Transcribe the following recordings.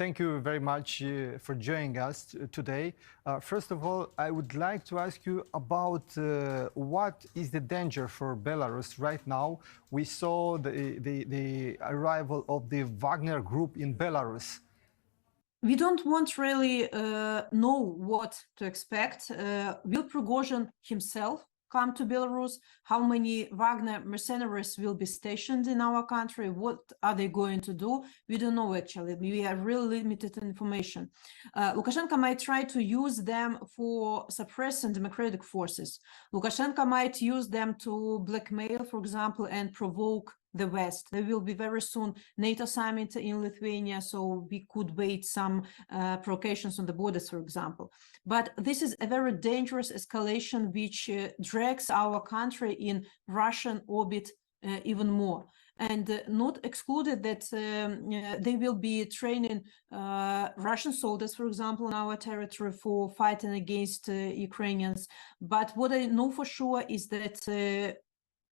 Thank you very much for joining us today. First of all, I would like to ask you about what is the danger for Belarus right now. We saw the arrival of the Wagner group in Belarus. We don't want really know what to expect. Will Prigojin himself come to Belarus? How many Wagner mercenaries will be stationed in our country? What are they going to do? We don't know actually. We have really limited information. Lukashenko might try to use them for suppressing democratic forces. Lukashenko might use them to blackmail, for example, and provoke the West. There will be very soon NATO summit in Lithuania, so we could wait some provocations on the borders, for example. But this is a very dangerous escalation which drags our country in Russian orbit even more. And not excluded that they will be training Russian soldiers, for example, on our territory for fighting against Ukrainians. But what I know for sure is that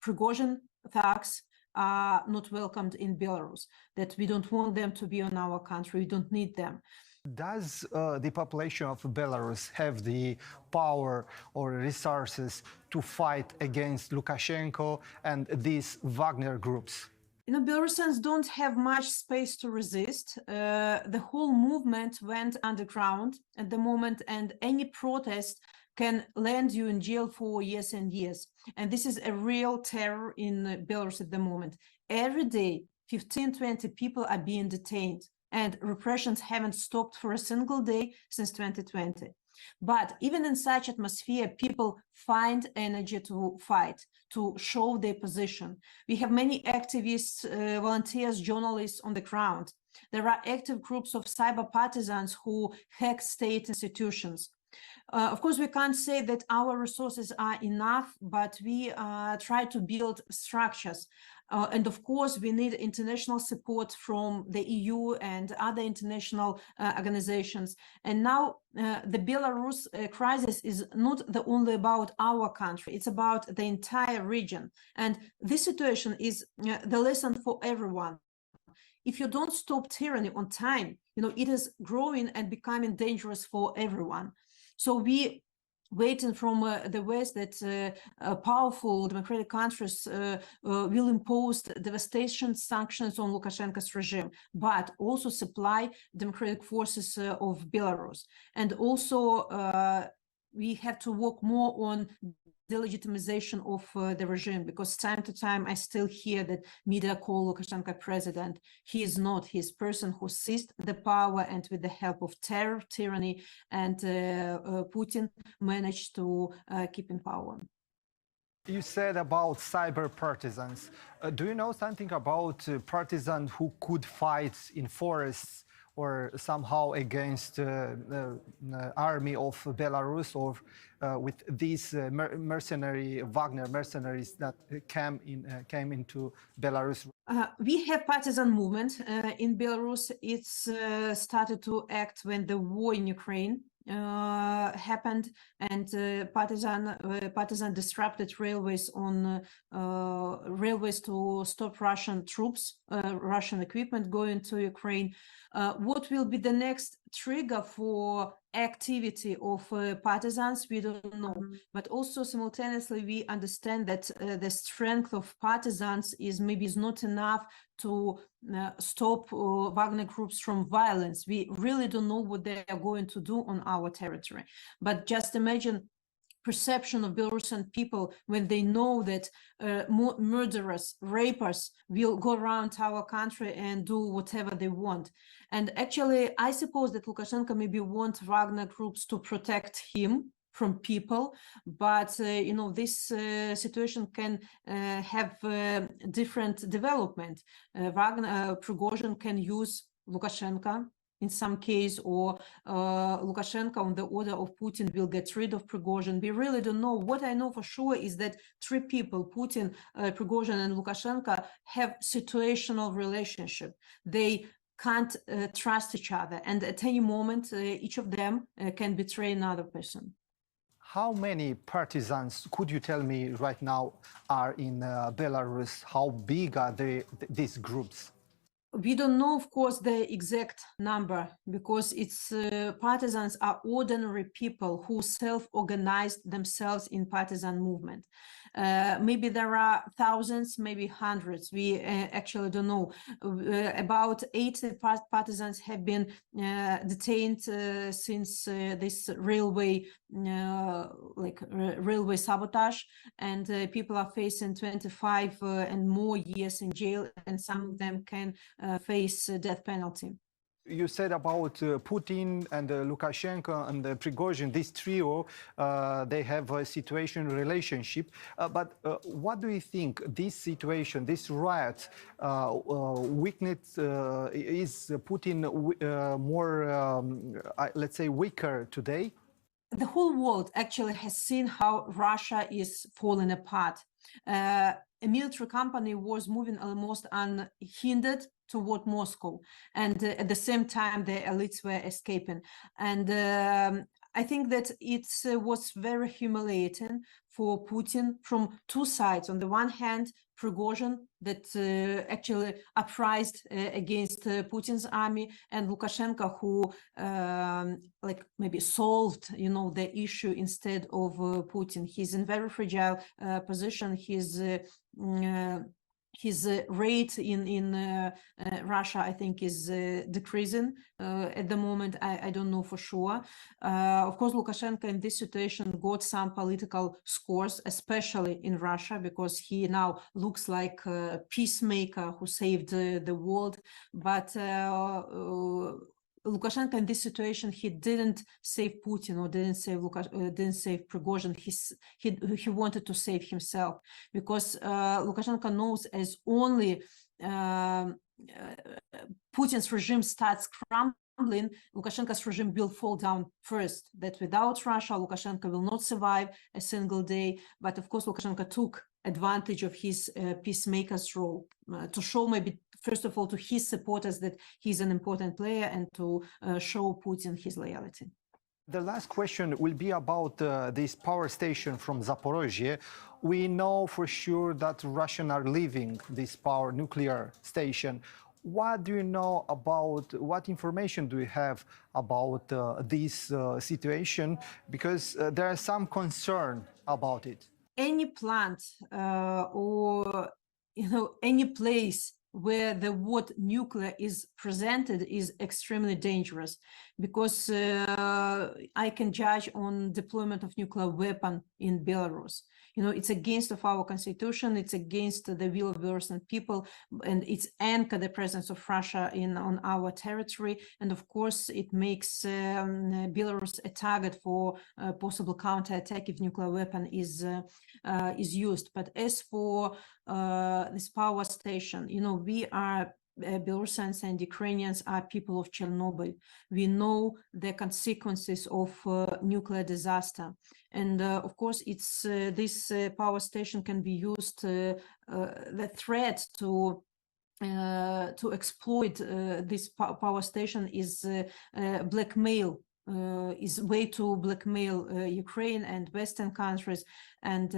Prigojin thugs are not welcomed in Belarus, that we don't want them to be on our country, we don't need them. Does the population of Belarus have the power or resources to fight against Lukashenko and these Wagner groups? Belarusians don't have much space to resist. The whole movement went underground at the moment, and any protest can land you in jail for years and years. And this is a real terror in Belarus at the moment. Every day, 15, 20 people are being detained, and repressions haven't stopped for a single day since 2020. But even in such atmosphere, people find energy to fight, to show their position. We have many activists, volunteers, journalists on the ground. There are active groups of cyber partisans who hack state institutions. Of course, we can't say that our resources are enough, but we try to build structures. And of course, we need international support from the EU and other international organizations. And now the Belarus crisis is not only about our country, it's about the entire region. And this situation is the lesson for everyone. If you don't stop tyranny on time, it is growing and becoming dangerous for everyone. So we waiting from the West that powerful democratic countries will impose devastation sanctions on Lukashenko's regime, but also supply democratic forces of Belarus. And also we have to work more on delegitimization of the regime, because time to time I still hear that media call Lukashenko president. He is not. He is person who seized the power, and with the help of terror, tyranny, and Putin managed to keep in power. You said about cyber partisans. Do you know something about partisans who could fight in forests or somehow against the army of Belarus, or with these mercenary Wagner mercenaries that came into Belarus? We have partisan movement in Belarus. It's started to act when the war in Ukraine happened, and partisan disrupted railways to stop Russian troops, Russian equipment going to Ukraine. What will be the next trigger for activity of partisans, we don't know. But also simultaneously we understand that the strength of partisans is not enough to stop Wagner groups from violence. We really don't know what they are going to do on our territory. But just imagine perception of Belarusian people when they know that murderers, rapers will go around our country and do whatever they want. And actually, I suppose that Lukashenko maybe wants Wagner groups to protect him from people, but this situation can have different development. Prigojin can use Lukashenko in some case, or Lukashenko on the order of Putin will get rid of Prigojin. We really don't know. What I know for sure is that three people, Putin, Prigojin, and Lukashenko, have situational relationship. They can't trust each other, and at any moment each of them can betray another person. How many partisans, could you tell me right now, are in Belarus? How big are these groups? We don't know, of course, the exact number, because its partisans are ordinary people who self-organized themselves in partisan movement. Maybe there are thousands, maybe hundreds. We actually don't know. About 80 partisans have been detained since this railway railway sabotage, and people are facing 25 and more years in jail, and some of them can face death penalty. You said about Putin and Lukashenko and Prigojin, this trio, they have a situation relationship. But what do you think this situation, this riot, weakness, is Putin more, let's say, weaker today? The whole world actually has seen how Russia is falling apart. A military company was moving almost unhindered toward Moscow, and at the same time the elites were escaping. And I think that it was very humiliating for Putin from two sides. On the one hand, Prigojin, that actually uprised against Putin's army, and Lukashenko, who maybe solved, the issue instead of Putin. He's in very fragile position. His rate in Russia, I think, is decreasing at the moment. I don't know for sure. Of course, Lukashenko in this situation got some political scores, especially in Russia, because he now looks like a peacemaker who saved the world. But Lukashenko in this situation, he didn't save Putin or didn't save Prigozhin. He wanted to save himself, because Lukashenko knows as only Putin's regime starts crumbling, Lukashenko's regime will fall down first. That without Russia, Lukashenko will not survive a single day. But of course, Lukashenko took advantage of his peacemaker's role to show, maybe first of all, to his supporters that he's an important player, and to show Putin his loyalty. The last question will be about this power station from Zaporozhye. We know for sure that Russians are leaving this nuclear station. What do you know about, what information do you have about this situation? Because there is some concern about it. Any plant or any place where the word nuclear is presented is extremely dangerous, because I can judge on deployment of nuclear weapon in Belarus. It's against of our constitution, it's against the will of Belarusian people, and it's anchor the presence of Russia on our territory. And of course, it makes Belarus a target for possible counterattack if nuclear weapon is used. But as for this power station, we are Belarusians and Ukrainians are people of Chernobyl. We know the consequences of nuclear disaster. And of course, it's this power station can be used, the threat to exploit this power station is blackmail. Is way to blackmail Ukraine and Western countries, and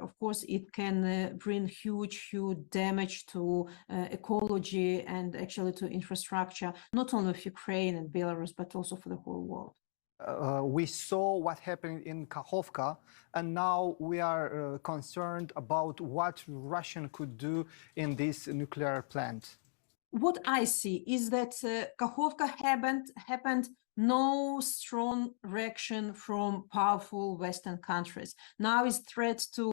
of course it can bring huge damage to ecology and actually to infrastructure, not only of Ukraine and Belarus, but also for the whole world. We saw what happened in Kakhovka, and now we are concerned about what Russia could do in this nuclear plant. What I see is that Kakhovka happened no strong reaction from powerful Western countries. Now is threat to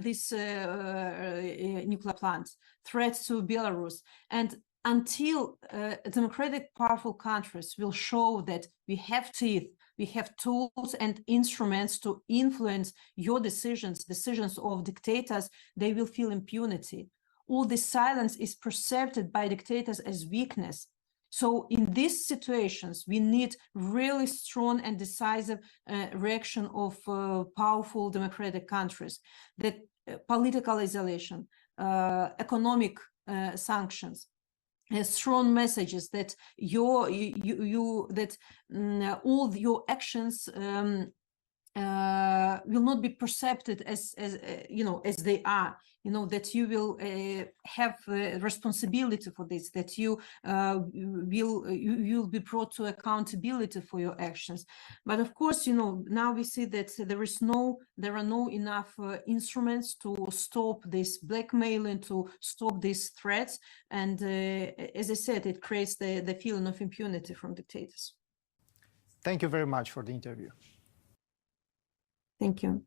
this nuclear plant, threat to Belarus. And until democratic powerful countries will show that we have teeth, we have tools and instruments to influence your decisions of dictators, they will feel impunity. All this silence is perceived by dictators as weakness. So in these situations, we need really strong and decisive reaction of powerful democratic countries. That political isolation, economic sanctions, strong messages that all your actions will not be perceived as they are. you know, that you will have responsibility for this, that you will be brought to accountability for your actions. But of course, you know, now we see that there are no enough instruments to stop this blackmailing, to stop these threats, and as I said, it creates the feeling of impunity from dictators. Thank you very much for the interview. Thank you.